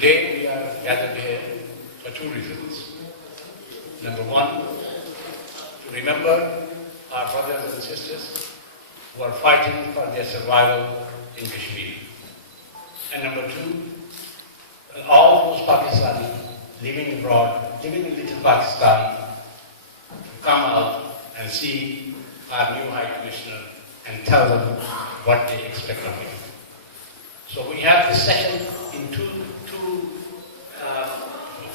Today we are gathered here for two reasons. Number one, to remember our brothers and sisters who are fighting for their survival in Kashmir. And number two, all those Pakistanis living abroad, living in Little Pakistan, to come out and see our new High Commissioner and tell them what they expect of him. So we have this session in two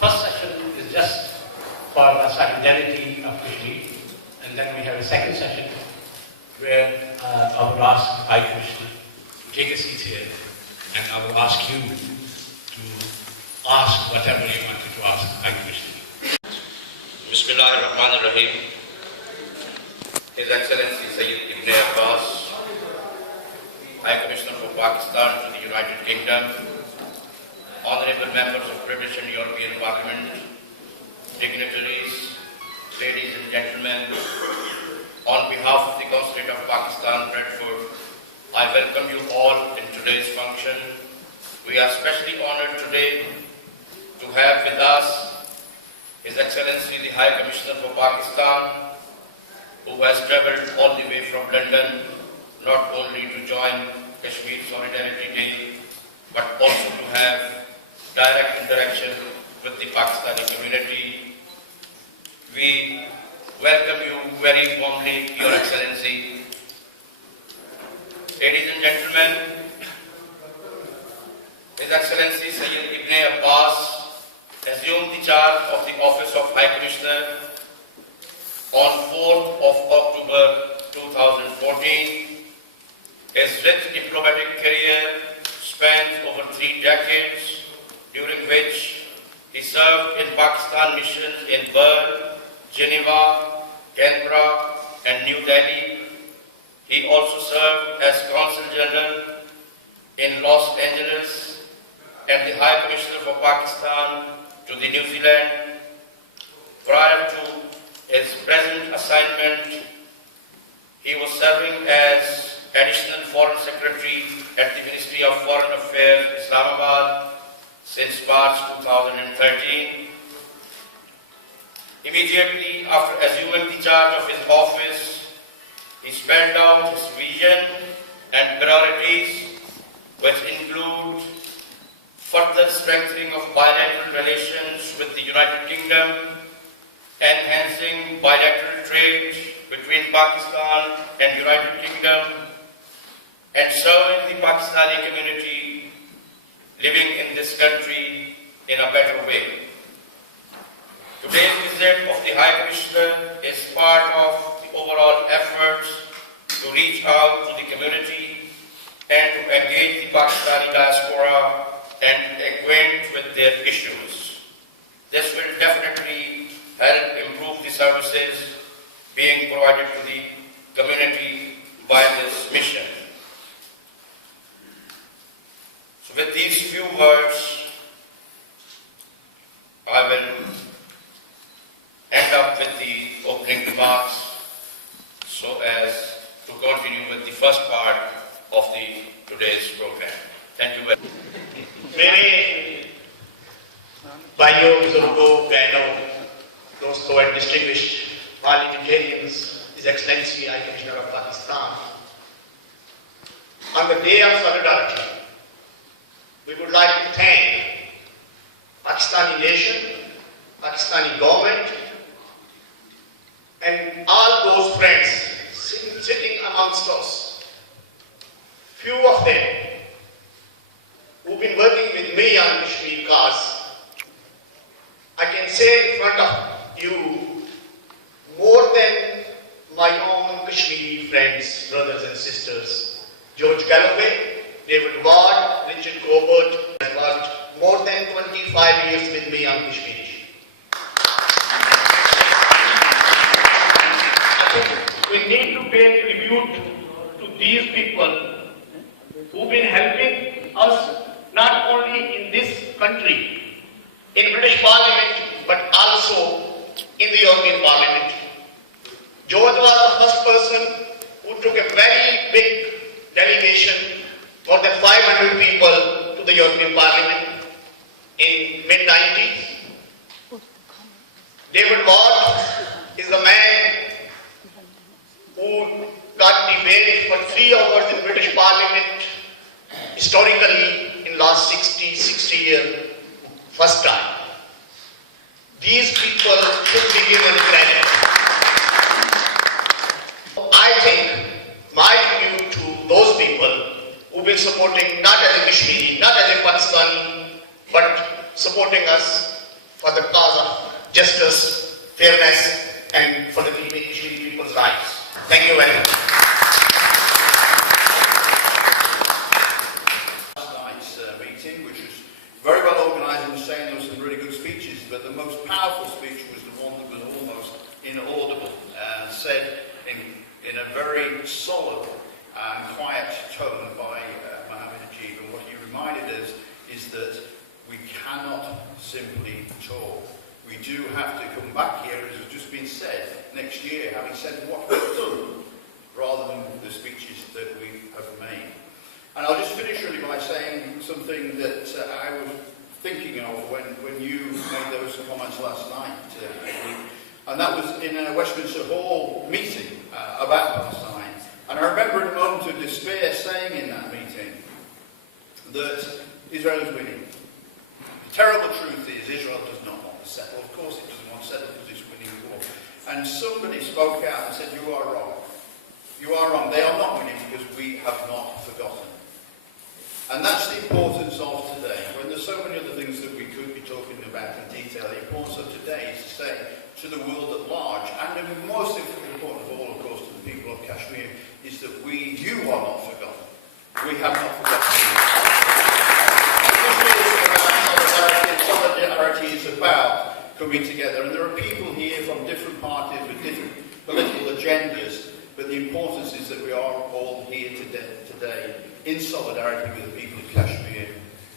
first session is just for the solidarity of Kashmir, and then we have a second session where I will ask High Commissioner to take a seat here, and I will ask you to ask whatever you wanted to ask High Commissioner. Bismillahirrahmanirrahim. His Excellency Sayyid Ibn Abbas, High Commissioner for Pakistan to the United Kingdom, honorable members of British and European Parliament, dignitaries, ladies and gentlemen, on behalf of the Consulate of Pakistan, Bradford, I welcome you all in today's function. We are especially honored today to have with us His Excellency the High Commissioner for Pakistan, who has travelled all the way from London, not only to join Kashmir Solidarity Day, but also to have direct interaction with the Pakistani community. We welcome you very warmly, Your Excellency. Ladies and gentlemen, His Excellency Sayyid Ibn Abbas assumed the charge of the Office of High Commissioner on 4th of October 2014. His rich diplomatic career spans over 3 decades, during which he served in Pakistan missions in Bern, Geneva, Canberra, and New Delhi. He also served as Consul General in Los Angeles and the High Commissioner for Pakistan to the New Zealand. Prior to his present assignment, he was serving as Additional Foreign Secretary at the Ministry of Foreign Affairs, Islamabad, since March 2013. Immediately after assuming the charge of his office, he spelled out his vision and priorities, which include further strengthening of bilateral relations with the United Kingdom, enhancing bilateral trade between Pakistan and United Kingdom, and serving the Pakistani community living in this country in a better way. Today's visit of the High Commissioner is part of the overall efforts to reach out to the community and to engage the Pakistani diaspora and acquaint with their issues. This will definitely help improve the services being provided to the community by this mission. So with these few words, I will end up with the opening remarks so as to continue with the first part of today's program. Thank you very much. मेरे भाइयों बुजुर्गों बहनों दोस्तों and distinguished parliamentarians, His Excellency High Commissioner of Pakistan, on the day of solidarity, we would like to thank Pakistani nation, Pakistani government, and all those friends sitting amongst us. Few of them who've been working with me on Kashmir cause. I can say in front of you more than my own Kashmiri friends, brothers and sisters. George Galloway, David Ward, Richard Colbert has worked more than 25 years with me on Kashmir issue. I think we need to pay tribute to these people who've been helping us not only in this country, in British Parliament, but also in the European Parliament. George was the first person who took a very big delegation, more than 500 people, to the European Parliament. in mid-90s. David Ward is the man who got debated for 3 hours in British Parliament, historically in last 60 years, first time. These people should be given credit. I think my tribute to those people who've been supporting not as a Kashmiri, not as a Pakistani, but supporting us for the cause of justice, fairness, and for the Kashmiri people's rights. Thank you very much. Last night's meeting, which was very well organised and saying there were some really good speeches, but the most powerful speech was the one that was almost inaudible, said in a very solid and quiet tone by Mohammed Ajib. And what he reminded us is that we cannot simply talk. We do have to come back here, as has just been said, next year, having said what we've done, rather than the speeches that we have made. And I'll just finish really by saying something that I was thinking of when you made those comments last night, and that was in a Westminster Hall meeting about Palestine. And I remember in a moment of despair saying in that meeting that Israel is winning. The terrible truth is Israel does not want to settle. Of course it doesn't want to settle because it's winning the war. And somebody spoke out and said, "You are wrong. You are wrong. They are not winning because we have not forgotten." And that's the importance of today. When there's so many other things that we could be talking about in detail, the importance of today is to say to the world at large, and the most important of all, of course, to the people of Kashmir, is that you are not forgotten. We have not forgotten you. Solidarity is about coming together, and there are people here from different parties with different political agendas, but the importance is that we are all here today in solidarity with the people of Kashmir,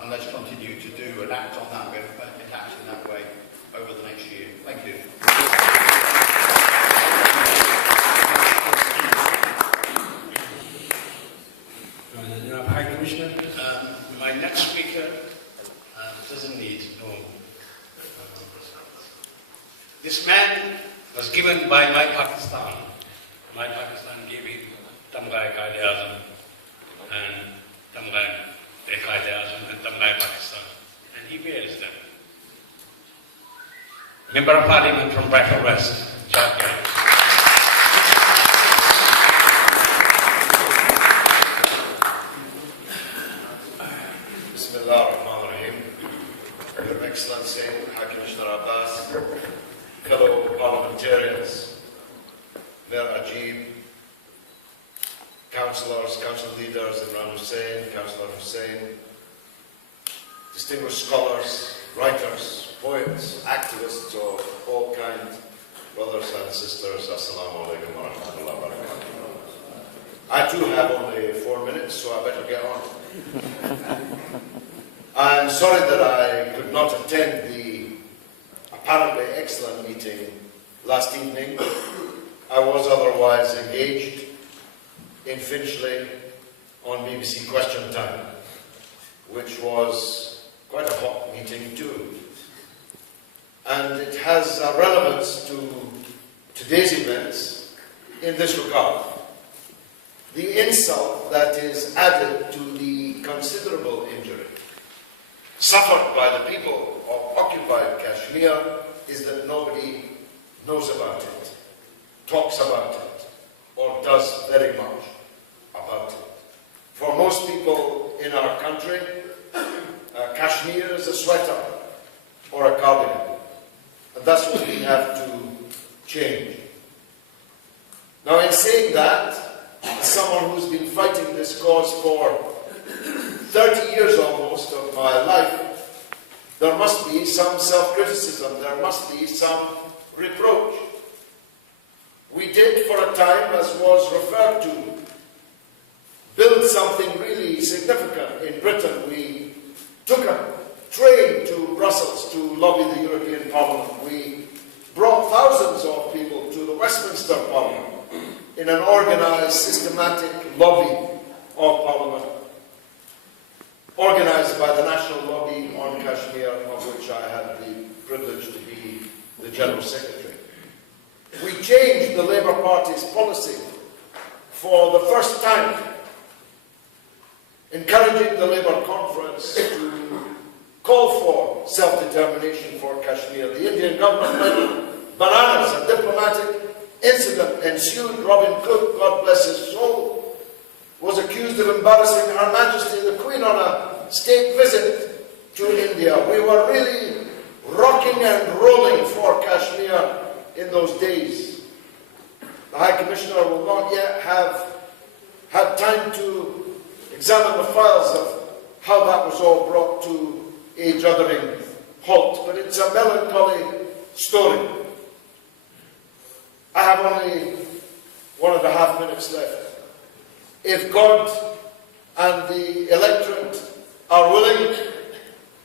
and let's continue to do and act on that way, act in that way over the next year. Thank you. High Commissioner, my next speaker doesn't need no. This man was given by my Pakistan. My Pakistan gave him Tamgai Qaid-e-Azam and Tamgai Qaid-e-Azam and Tamgai Pakistan, and he bears them. Member of Parliament from Bradford West, Galloway. Your Excellency, High Commissioner Abbas, fellow parliamentarians, Mayor Ajib, councillors, council leaders, Imran Hussain, Councillor Hussain, distinguished scholars, writers, poets, activists of all kinds, brothers and sisters, Assalamu alaikum wa rahmatullahi wa barakatuh. I too have only 4 minutes, so I better get on. I'm sorry that I could not attend the apparently excellent meeting last evening. I was otherwise engaged in Finchley on BBC Question Time, which was quite a hot meeting too. And it has a relevance to today's events in this regard. The insult that is added to the considerable injury suffered by the people of occupied Kashmir is that nobody knows about it, talks about it, or does very much about it. For most people in our country, Kashmir is a sweater or a cardigan, and that's what we have to change. Now, in saying that, as someone who's been fighting this cause for 30 years almost of my life, there must be some self-criticism, there must be some reproach. We did for a time, as was referred to, build something really significant in Britain. We took a train to Brussels to lobby the European Parliament. We brought thousands of people to the Westminster Parliament in an organised, systematic lobby of Parliament. organised by the National Lobby on Kashmir, of which I had the privilege to be the General Secretary. We changed the Labour Party's policy for the first time, encouraging the Labour Conference to call for self-determination for Kashmir. The Indian government went bananas. A diplomatic incident ensued. Robin Cook, God bless his soul, was accused of embarrassing Her Majesty the Queen on a state visit to India. We were really rocking and rolling for Kashmir in those days. The High Commissioner will not yet have had time to examine the files of how that was all brought to a juddering halt, but it's a melancholy story. I have only 1.5 minutes left. If God and the electorate are willing,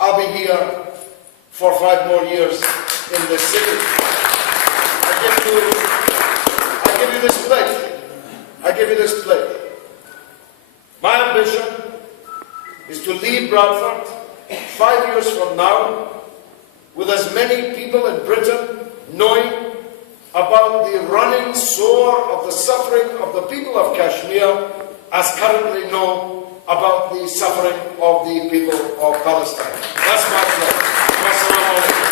I'll be here for 5 more years in this city. I give you this pledge. I give you this pledge. My ambition is to lead Bradford 5 years from now with as many people in Britain knowing about the running sore of the suffering of the people of Kashmir as currently know about the suffering of the people of Palestine. That's my pledge. Wassalamu alaikum.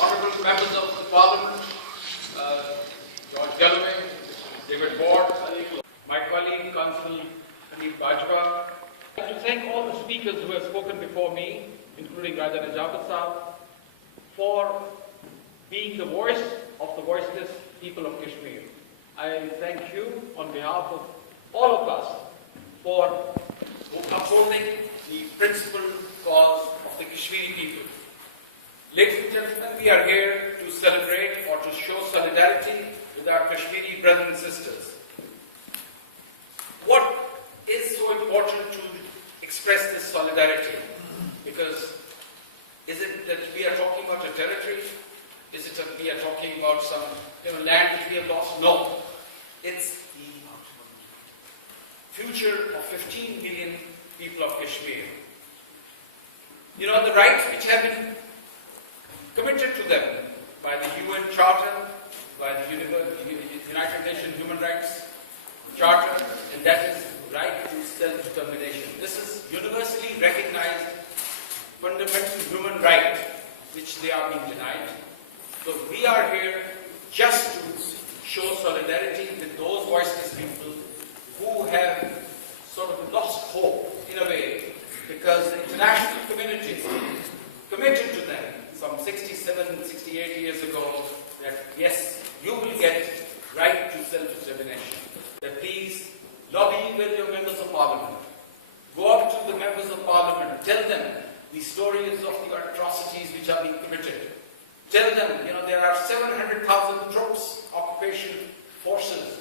Honourable members of the Parliament, Galloway, David Ward, my colleague, Consulate Bajwa. I'd like to thank all the speakers who have spoken before me, including Raja Najabat Saab, for being the voice of the voiceless people of Kashmir. I thank you on behalf of all of us for upholding the principled cause of the Kashmiri people. Ladies and gentlemen, we are here to celebrate or to show solidarity with our Kashmiri brothers and sisters. What is so important to express this solidarity? Because is it that we are talking about a territory? Is it that we are talking about some land which we have lost? No. It's the future of 15 million people of Kashmir. The rights which have been committed to them by the UN Charter, by the United Nations Human Rights Charter, and that is right to self-determination. This is universally recognized fundamental human right which they are being denied. So we are here just to show solidarity with those voiceless people who have sort of lost hope in a way, because the international community committed to them some 67, 68 years ago that yes, you will get right to self-determination. That please lobby with your members of parliament. Go up to the members of parliament, tell them the stories of the atrocities which are being committed. Tell them, there are 700,000 troops, occupation forces.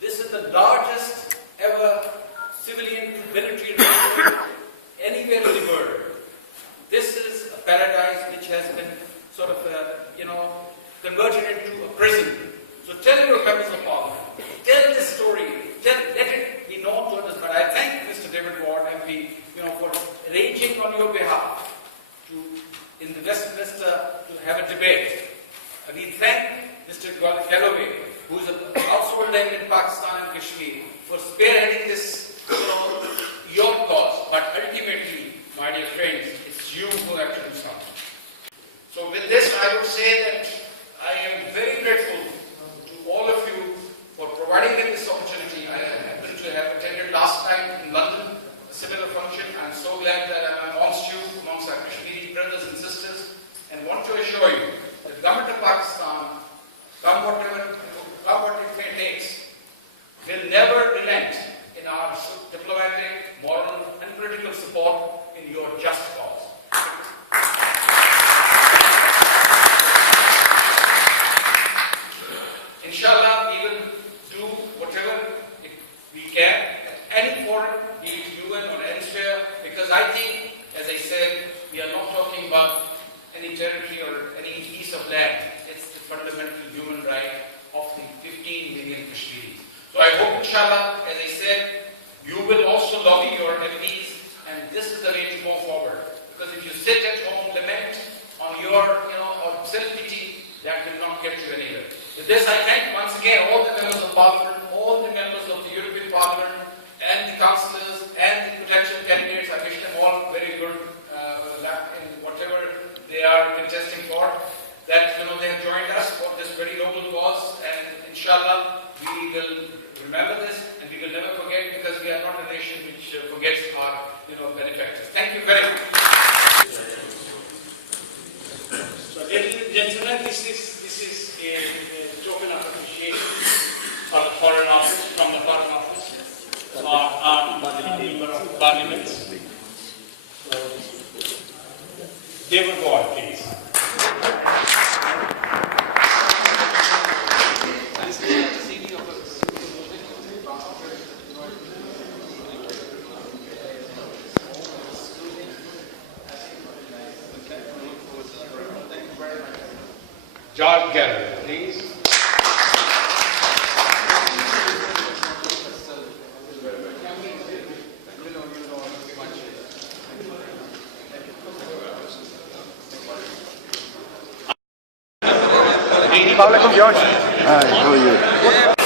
This is the largest ever civilian military regime anywhere in the world. This is a paradise which has been sort of, converted into a prison. So tell your members of parliament, tell this story, let it be known to others. But I thank Mr. David Ward, MP, for arranging on your behalf in the Westminster to have a debate. And we thank Mr. Galloway, who is a household name in Pakistan and Kashmir, for spearheading this, your cause. But ultimately, my dear friends, it's you who have to do something. So with this, I would say that I am very grateful to all of you for providing me this opportunity. I happened to have attended last night in London a similar function. I'm so glad that I'm amongst you, amongst our Kashmiri brothers and sisters, and want to assure you that the government of Pakistan, come what it takes, will never relent in our diplomatic, moral, and political support in your just cause. Inshallah, we will do whatever we can at any forum, be it UN or elsewhere, because I think, as I said, we are not talking about any territory or any piece of land. It's the fundamental human right of the 15 million Kashmiris. So I hope, inshallah, as I said, you will also lobby your MPs, and this is the way to go forward. Because if you sit at home, lament on your, or self-pity, that will not get you anywhere. With this, I thank once again all the members of Parliament, all the members of the European Parliament, and the councillors, and the potential candidates. I wish them all very good luck in whatever they are contesting for. That they have joined us for this very noble cause, and inshallah we will remember this, and we will never forget, because we are not a nation which forgets our benefactors. Thank you very much. So, ladies and gentlemen, this is a token of appreciation for the Foreign Office, from the Foreign Office, for our Member of Parliament. So, David Ward, please. George Galloway, please. Assalamualaikum, George. Hi, how are you?